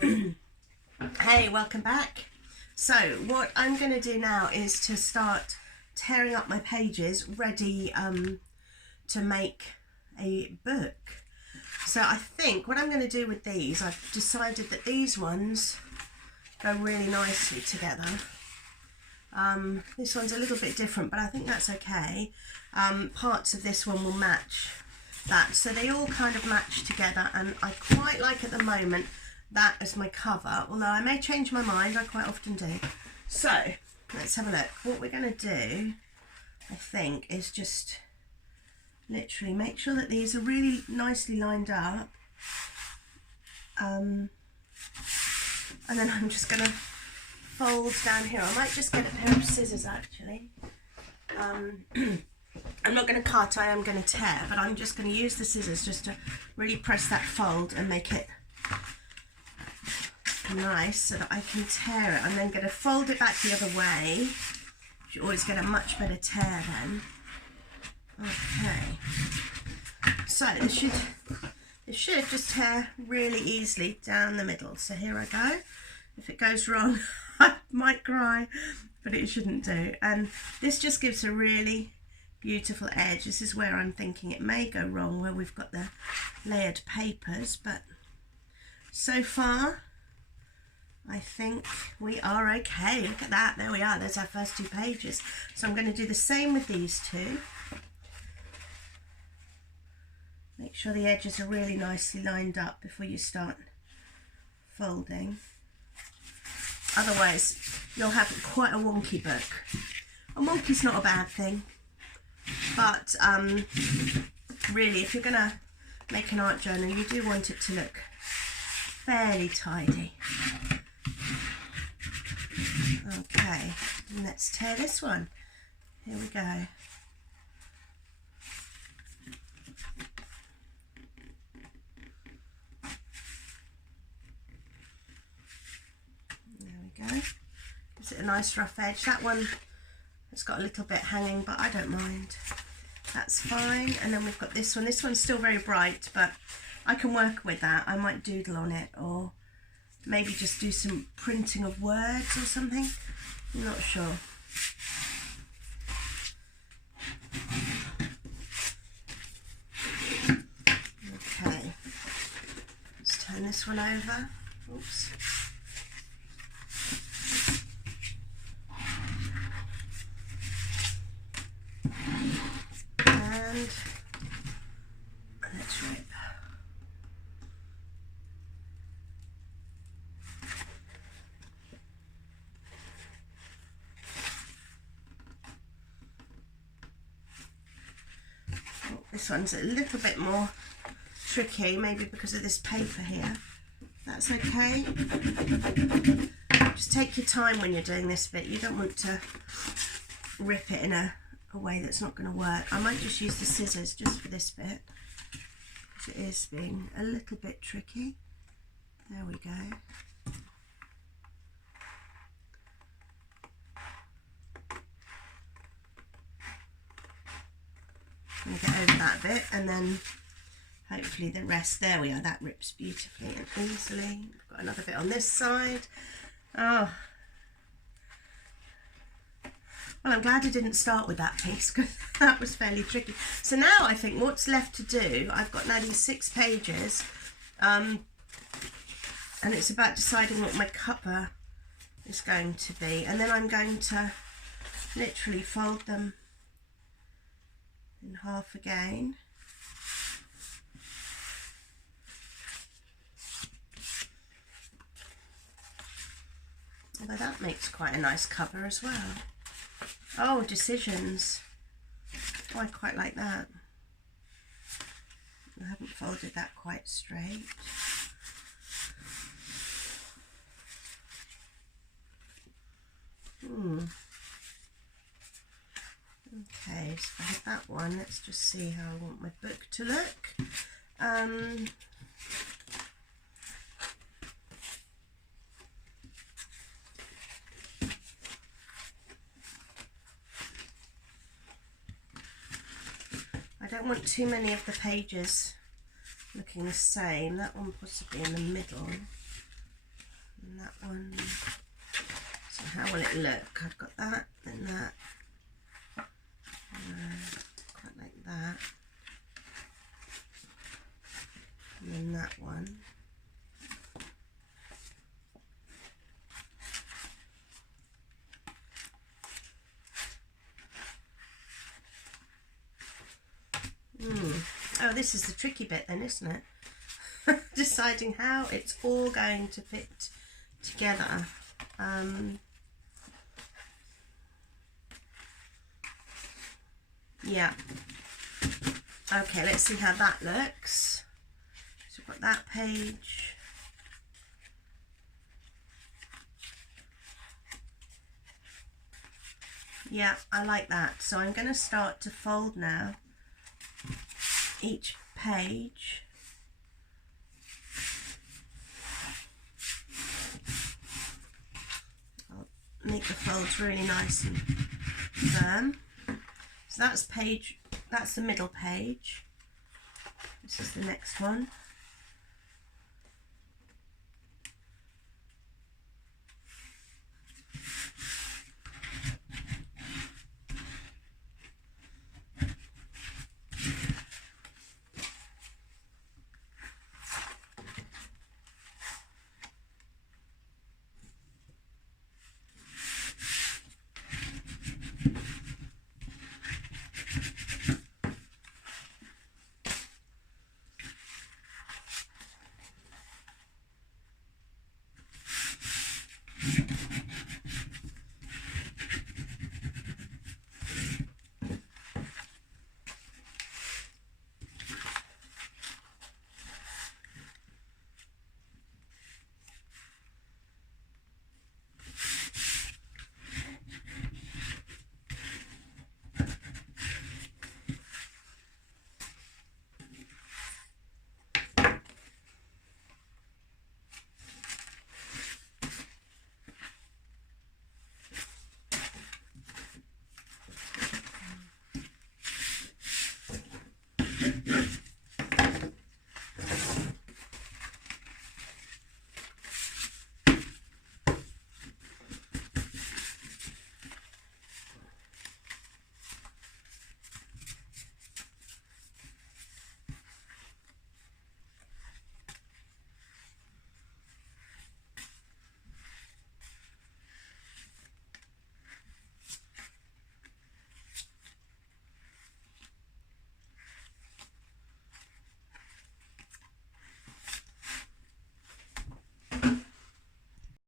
Hey, welcome back. So what I'm going to do now is to start tearing up my pages ready to make a book. So I think what I'm going to do with these, I've decided that these ones go really nicely together. This one's a little bit different, but I think that's okay. Parts of this one will match that, so they all kind of match together, and I quite like at the moment that as my cover, although I may change my mind, I quite often do. So let's have a look. What we're going to do, I think, is just literally make sure that these are really nicely lined up, and then I'm just going to fold down here. I might just get a pair of scissors actually. I'm not going to cut, I am going to tear, but I'm just going to use the scissors just to really press that fold and make it nice so that I can tear it. I'm then going to fold it back the other way. You always get a much better tear then. Okay, so it should just tear really easily down the middle. So here I go. If it goes wrong, I might cry, but it shouldn't do. And this just gives a really beautiful edge. This is where I'm thinking it may go wrong, where we've got the layered papers, but so far I think we are okay. Look at that, there we are, there's our first 2 pages. So I'm going to do the same with these 2. Make sure the edges are really nicely lined up before you start folding. Otherwise you'll have quite a wonky book. A wonky's not a bad thing, but really if you're going to make an art journal, you do want it to look fairly tidy. Okay, and let's tear this one. Here we go. There we go. Gives it a nice rough edge. That one has got a little bit hanging, but I don't mind. That's fine. And then we've got this one. This one's still very bright, but I can work with that. I might doodle on it, or maybe just do some printing of words or something. I'm not sure. Okay, let's turn this one over. Oops. And let's rip. This one's a little bit more tricky, maybe because of this paper here. That's okay. Just take your time when you're doing this bit. You don't want to rip it in a way that's not going to work. I might just use the scissors just for this bit, because it is being a little bit tricky. There we go. I'm going to get over that bit, and then hopefully the rest. There we are, that rips beautifully and easily. I've got another bit on this side. Oh, well, I'm glad I didn't start with that piece, because that was fairly tricky. So now I think what's left to do, I've got now these 6 pages, and it's about deciding what my cover is going to be, and then I'm going to literally fold them in half again. Although that makes quite a nice cover as well. Oh, decisions. Oh, I quite like that. I haven't folded that quite straight. Okay, so I have that one. Let's just see how I want my book to look. I don't want too many of the pages looking the same. That one possibly in the middle. will it look? I've got that and that. Quite like that. And then that one. Oh, this is the tricky bit then, isn't it? Deciding how it's all going to fit together. Yeah. Okay, let's see how that looks. So we've got that page. Yeah, I like that. So I'm going to start to fold now each page. I'll make the folds really nice and firm. So that's page, that's the middle page. This is the next one.